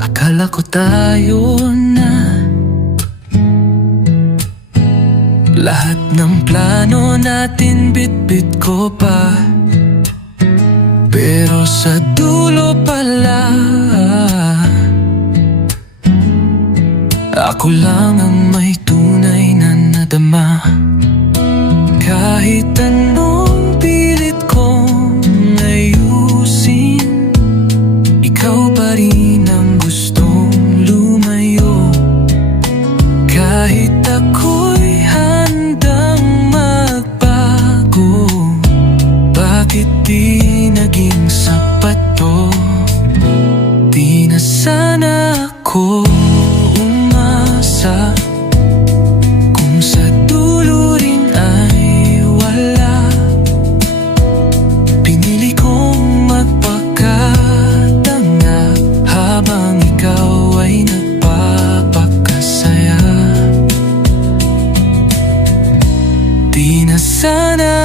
Akala ko tayo na, lahat ng plano natin bitbit ko pa. Pero sa dulo pala, ako lang ang may tunay na nadama. Kahit anong pilit kong ayusin, ikaw pa rin ang gustong lumayo. Kahit ako'y handang magbago, bakit di naging sapat to? Di na sana ako umasa, kung sa dulo rin ay wala. Pinili kong magpakatanga habang ikaw ay nagpapakasaya. Di na sana